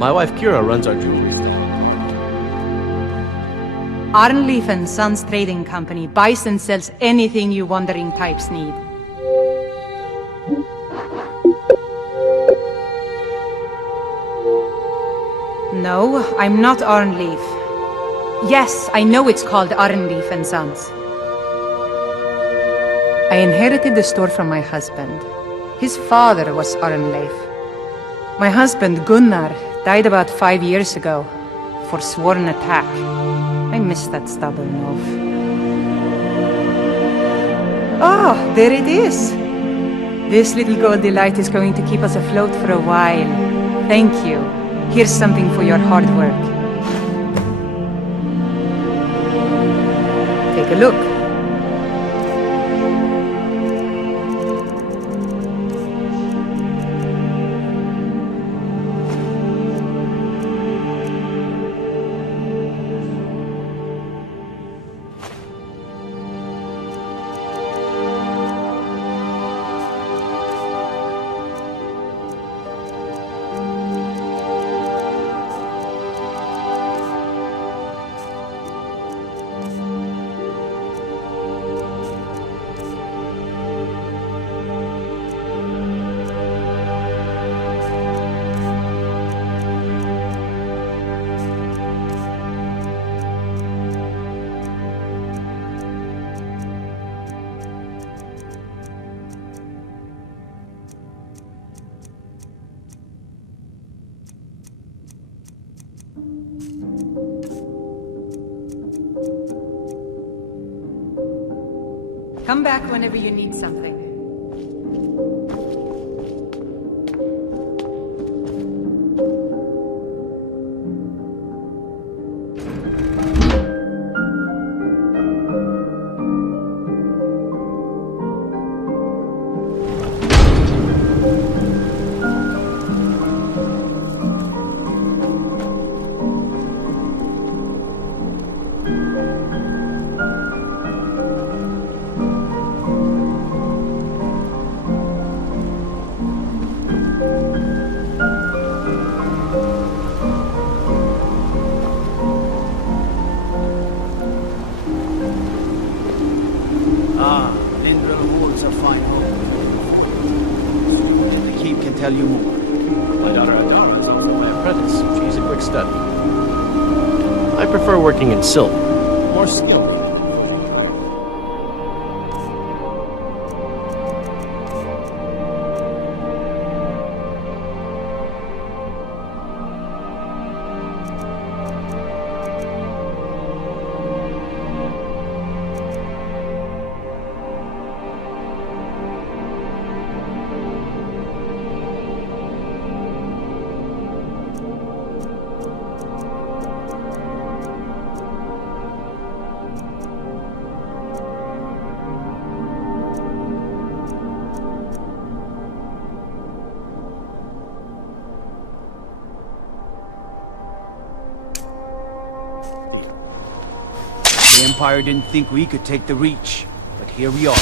My wife Kira runs our jewelry. Arnleif and Sons Trading Company buys and sells anything you wandering types need. No, I'm not Arnleif. Yes, I know it's called Arnleif and Sons. I inherited the store from my husband. His father was Arnleif. My husband, Gunnar, died about 5 years ago. Forsworn attack. I miss that stubborn oaf. Oh, there it is! This little goldy light is going to keep us afloat for a while. Thank you. Here's something for your hard work. Take a look. Come back whenever you need something. Tell you more. My daughter Adara taught me my apprentice. She's a quick study. I prefer working in silver. More skilled. The Empire didn't think we could take the Reach, but here we are.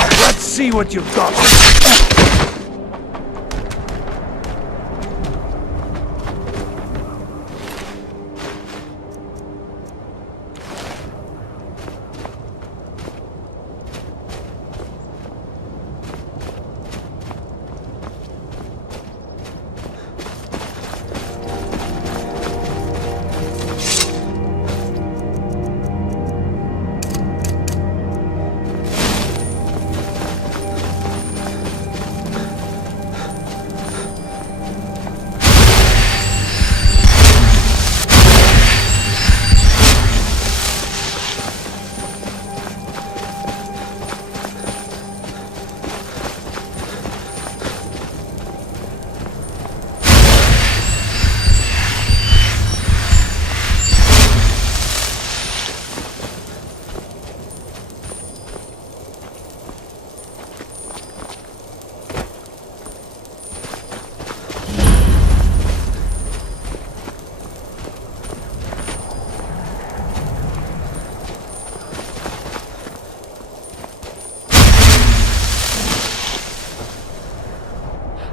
Let's see what you've got.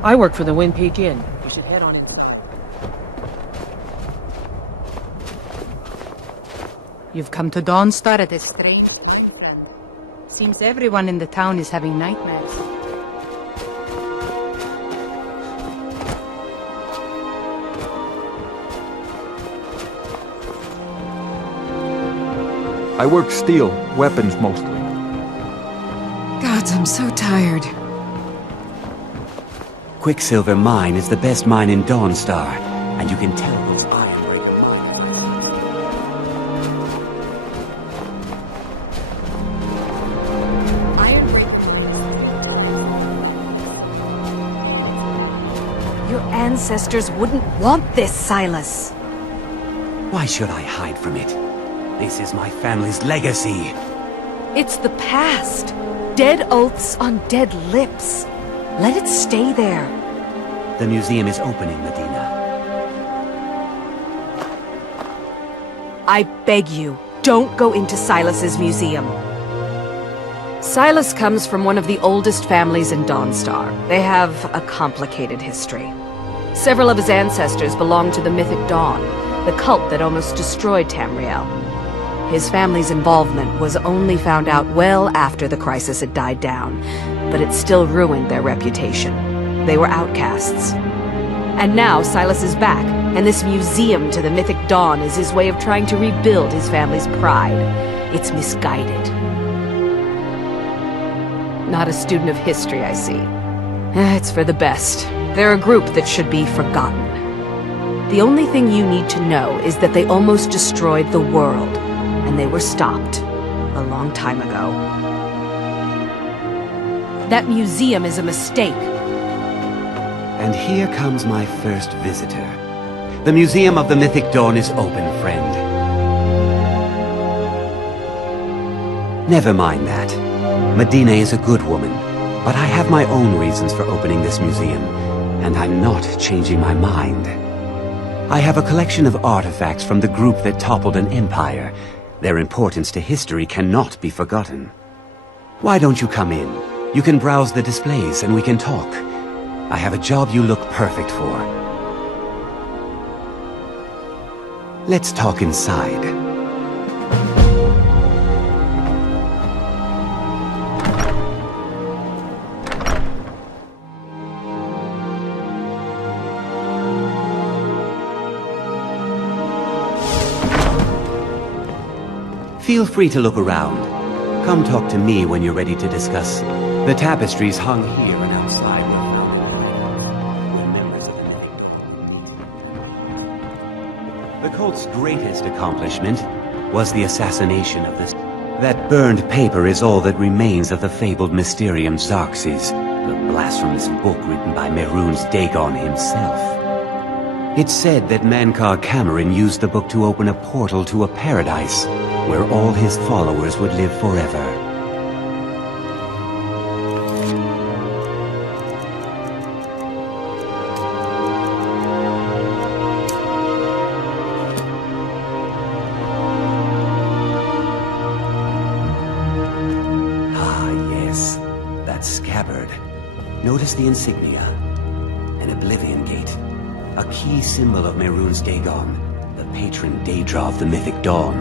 I work for the Windpeak Inn. You should head on in. You've come to Dawnstar at a strange time, friend. Seems everyone in the town is having nightmares. I work steel, weapons mostly. Gods, I'm so tired. Quicksilver Mine is the best mine in Dawnstar, and you can tell those Ironbreaker mines. Your ancestors wouldn't want this, Silas. Why should I hide from it? This is my family's legacy. It's the past. Dead oaths on dead lips. Let it stay there. The museum is opening, Medina. I beg you, don't go into Silas's museum. Silas comes from one of the oldest families in Dawnstar. They have a complicated history. Several of his ancestors belonged to the Mythic Dawn, the cult that almost destroyed Tamriel. His family's involvement was only found out well after the crisis had died down, but it still ruined their reputation. They were outcasts. And now Silas is back, and this museum to the Mythic Dawn is his way of trying to rebuild his family's pride. It's misguided. Not a student of history, I see. It's for the best. They're a group that should be forgotten. The only thing you need to know is that they almost destroyed the world, and they were stopped a long time ago. That museum is a mistake. And here comes my first visitor. The Museum of the Mythic Dawn is open, friend. Never mind that. Medina is a good woman, but I have my own reasons for opening this museum, and I'm not changing my mind. I have a collection of artifacts from the group that toppled an empire. Their importance to history cannot be forgotten. Why don't you come in? You can browse the displays and we can talk. I have a job you look perfect for. Let's talk inside. Feel free to look around. Come talk to me when you're ready to discuss. The tapestries hung here and outside were members of the Mythic. The cult's greatest accomplishment was the assassination of this. That burned paper is all that remains of the fabled Mysterium Xarxes, the blasphemous book written by Mehrunes Dagon himself. It's said that Mankar Cameron used the book to open a portal to a paradise where all his followers would live forever. notice the insignia? An Oblivion Gate, a key symbol of Mehrunes Dagon, the patron Daedra of the Mythic Dawn.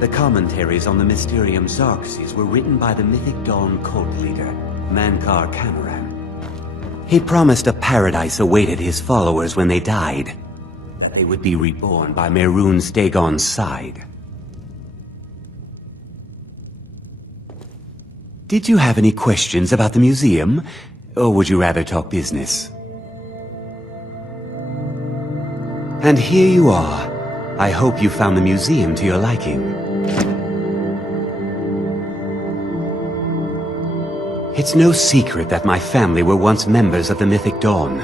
The commentaries on the Mysterium Xarxes were written by the Mythic Dawn cult leader, Mankar Camoran. He promised a paradise awaited his followers when they died, that they would be reborn by Mehrunes Dagon's side. Did you have any questions about the museum, or would you rather talk business? And here you are. I hope you found the museum to your liking. It's no secret that my family were once members of the Mythic Dawn.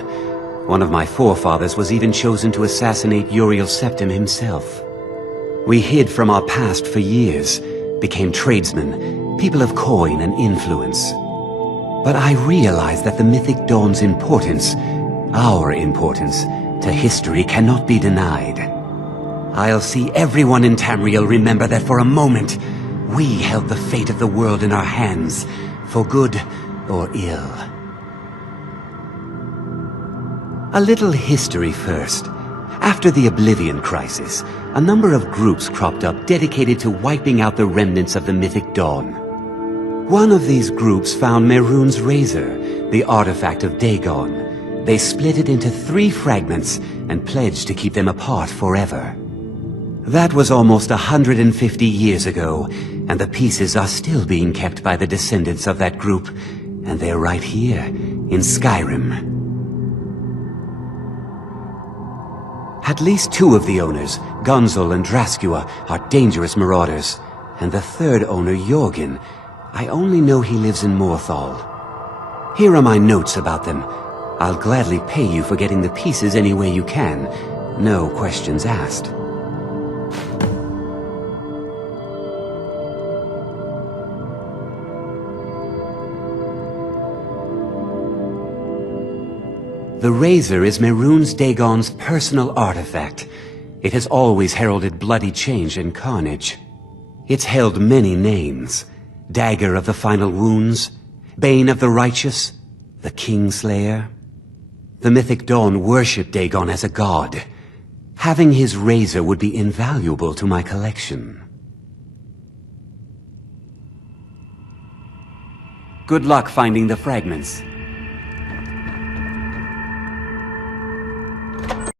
One of my forefathers was even chosen to assassinate Uriel Septim himself. We hid from our past for years, became tradesmen, people of coin and influence. But I realized that the Mythic Dawn's importance, our importance, to history cannot be denied. I'll see everyone in Tamriel remember that for a moment, we held the fate of the world in our hands, for good or ill. A little history first. After the Oblivion Crisis, a number of groups cropped up dedicated to wiping out the remnants of the Mythic Dawn. One of these groups found Mehrunes' razor, the artifact of Dagon. They split it into 3 fragments and pledged to keep them apart forever. That was almost 150 years ago, and the pieces are still being kept by the descendants of that group, and they're right here, in Skyrim. At least 2 of the owners, Gunzel and Draskua, are dangerous marauders, and the 3rd owner, Jorgen, I only know he lives in Morthal. Here are my notes about them. I'll gladly pay you for getting the pieces any way you can. No questions asked. The razor is Mehrunes Dagon's personal artifact. It has always heralded bloody change and carnage. It's held many names. Dagger of the Final Wounds, Bane of the Righteous, the Kingslayer. The Mythic Dawn worshipped Dagon as a god. Having his razor would be invaluable to my collection. Good luck finding the fragments.